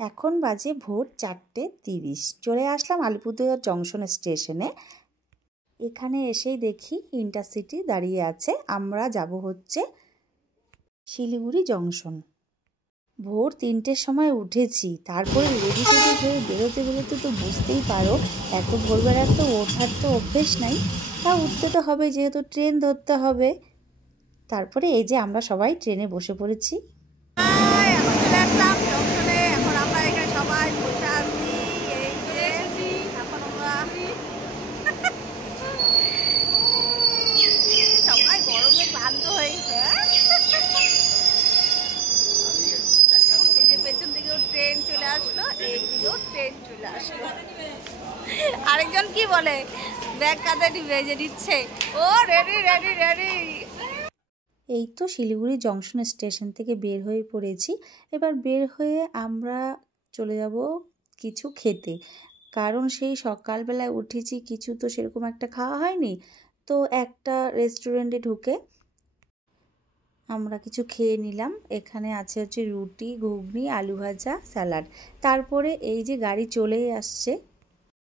এখন বাজে ভোর 4:30। চলে আসলাম আলিপুরদুয়ার জংশন স্টেশনে। এখানে এসেই দেখি ইন্টারসিটি দাঁড়িয়ে আছে। আমরা যাব হচ্ছে শিলিগুড়ি জংশন। ভোর 3টের সময় উঠেছি, তারপরে রেডি হয়ে বেরোতে তো বুঝতেই পারো এত ভোরবেলার তো ওঠার তো অভ্যেস নাই, তা উঠতে তো হবে যেহেতু ট্রেন ধরতে হবে। তারপরে এই যে আমরা সবাই ট্রেনে বসে পড়েছি। সবাই গরমে ক্লান্ত হয়েছে। এই যে পেছন দিকেও ট্রেন চলে আসলো, এই দিকেও ট্রেন চলে আসলো। আরেকজন কি বলে ব্যাগ কাঁধে ভেজে দিচ্ছে, ও রেডি রেডি রেডি। এই তো শিলিগুড়ি জংশন স্টেশন থেকে বের হয়ে পড়েছি। এবার বের হয়ে আমরা চলে যাব কিছু খেতে, কারণ সেই সকালবেলায় উঠেছি, কিছু তো সেরকম একটা খাওয়া হয়নি। তো একটা রেস্টুরেন্টে ঢুকে আমরা কিছু খেয়ে নিলাম। এখানে আছে হচ্ছে রুটি, ঘুগনি, আলু ভাজা, স্যালাড। তারপরে এই যে গাড়ি চলেই আসছে,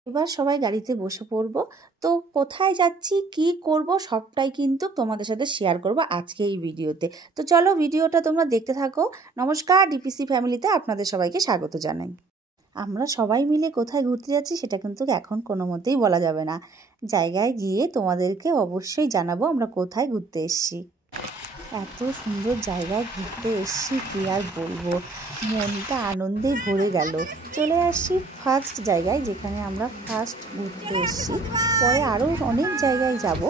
এবার সবাই গাড়িতে বসে পড়বো। তো কোথায় যাচ্ছি, কি করব, সবটাই কিন্তু তোমাদের সাথে শেয়ার করব আজকে এই ভিডিওতে। তো চলো ভিডিওটা তোমরা দেখতে থাকো। নমস্কার, ডিপিসি ফ্যামিলিতে আপনাদের সবাইকে স্বাগত জানাই। আমরা সবাই মিলে কোথায় ঘুরতে যাচ্ছি সেটা কিন্তু এখন কোনো মতেই বলা যাবে না। জায়গায় গিয়ে তোমাদেরকে অবশ্যই জানাবো আমরা কোথায় ঘুরতে এসেছি। এত সুন্দর জায়গায় ঘুরতে এসেছি কি আর বলবো, মনটা আনন্দে ভরে গেল। চলে আসছি ফার্স্ট জায়গায়, যেখানে আমরা ফার্স্ট ঘুরতে এসেছি। পরে আরও অনেক জায়গায় যাব,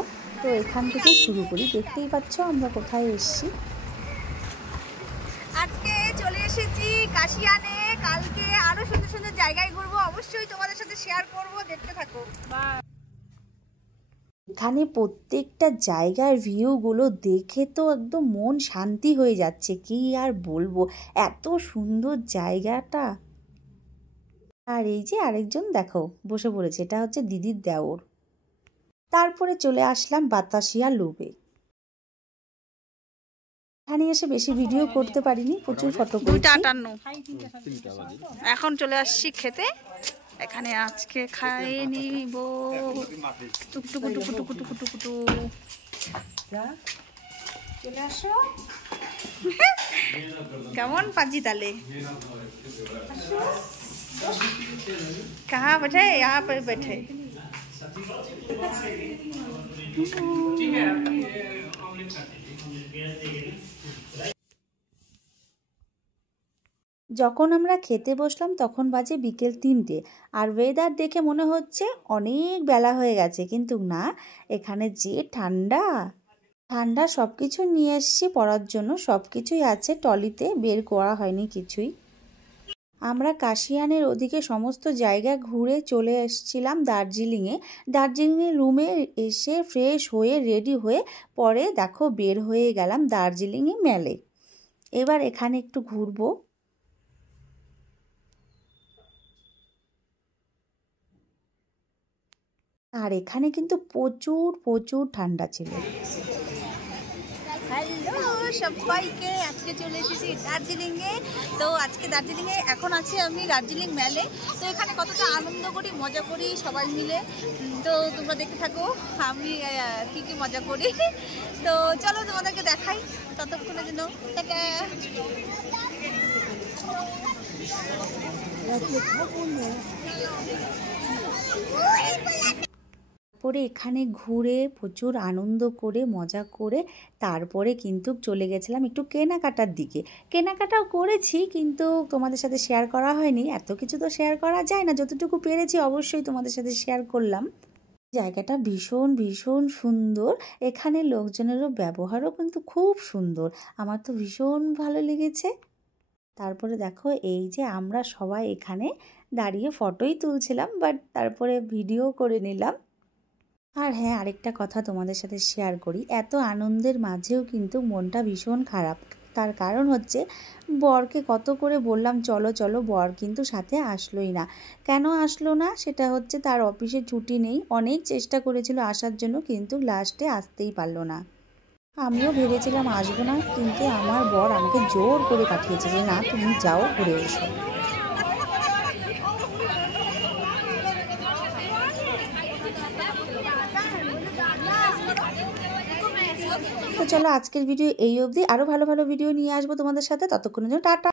তো এখান থেকে শুরু করি। দেখতেই পাচ্ছ আমরা কোথায় এসেছি। আজকে চলে এসেছি কাশিয়ানে। কালকে আরো সুন্দর সুন্দর জায়গায় ঘুরবো, অবশ্যই তোমাদের সাথে শেয়ার করব, দেখতে থাকো। এখানে প্রত্যেকটা জায়গার ভিউগুলো দেখে তো একদম মন শান্তি হয়ে যাচ্ছে, কি আর বলবো, এত সুন্দর জায়গাটা। আর এই যে আরেকজন দেখো বসে পড়েছে, এটা হচ্ছে দিদির দেওর। তারপরে চলে আসলাম বাতাসিয়া লুবে। এখানে এসে বেশি ভিডিও করতে পারিনি, প্রচুর ফটো করেছি। 2:58 এখন চলে আসছি খেতে। এখানে আজকে খাই নিব টুকটুকু টুকু টুকু টুকু টুকু টুকু। চলে আসো। কেমন পাজি তালে कहाँ बैठे, यहाँ पर बैठे। যখন আমরা খেতে বসলাম তখন বাজে বিকেল 3টে, আর ওয়েদার দেখে মনে হচ্ছে অনেক বেলা হয়ে গেছে, কিন্তু না, এখানে যে ঠান্ডা ঠান্ডা সব কিছু নিয়ে এসেছি পরার জন্য, সব কিছুই আছে ট্রলিতে, বের করা হয়নি কিছুই। আমরা কাশিয়ানের ওদিকে সমস্ত জায়গা ঘুরে চলে এসেছিলাম দার্জিলিংয়ে। দার্জিলিংয়ে রুমে এসে ফ্রেশ হয়ে রেডি হয়ে পরে দেখো বের হয়ে গেলাম দার্জিলিংয়ে মেলে। এবার এখানে একটু ঘুরবো। আর এখানে কিন্তু প্রচুর প্রচুর ঠান্ডা ছিল। হ্যালো সবাইকে, আজকে চলে এসেছি দার্জিলিংয়ে। তো আজকে দার্জিলিংয়ে এখন আছি আমি দার্জিলিং মেলে। তো এখানে কতটা আনন্দ করি, মজা করি সবাই মিলে। তো তোমরা দেখতে থাকো আমি কি কি মজা করি। তো চলো তোমাদেরকে দেখাই, ততক্ষণের জন্য টাটা। পরে এখানে ঘুরে প্রচুর আনন্দ করে মজা করে তারপরে কিন্তু চলে গেছিলাম একটু কেনাকাটার দিকে। কেনাকাটাও করেছি, কিন্তু তোমাদের সাথে শেয়ার করা হয়নি। এত কিছু তো শেয়ার করা যায় না, যতটুকু পেরেছি অবশ্যই তোমাদের সাথে শেয়ার করলাম। জায়গাটা ভীষণ ভীষণ সুন্দর, এখানে লোকজনেরও ব্যবহারও কিন্তু খুব সুন্দর, আমার তো ভীষণ ভালো লেগেছে। তারপরে দেখো এই যে আমরা সবাই এখানে দাঁড়িয়ে ফটোই তুলছিলাম, বাট তারপরে ভিডিও করে নিলাম। আর হ্যাঁ, আরেকটা কথা তোমাদের সাথে শেয়ার করি, এত আনন্দের মাঝেও কিন্তু মনটা ভীষণ খারাপ। তার কারণ হচ্ছে বরকে কত করে বললাম চলো চলো, বর কিন্তু সাথে আসলোই না। কেন আসলো না সেটা হচ্ছে তার অফিসে ছুটি নেই, অনেক চেষ্টা করেছিল আসার জন্য, কিন্তু লাস্টে আসতেই পারলো না। আমিও ভেবেছিলাম আসবো না, কিন্তু আমার বর আমাকে জোর করে পাঠিয়েছে যে না তুমি যাও ঘুরে এসো। তো চলো আজকের ভিডিও এই অবধি, আরও ভালো ভালো ভিডিও নিয়ে আসবো তোমাদের সাথে। ততক্ষণের জন্য টাটা।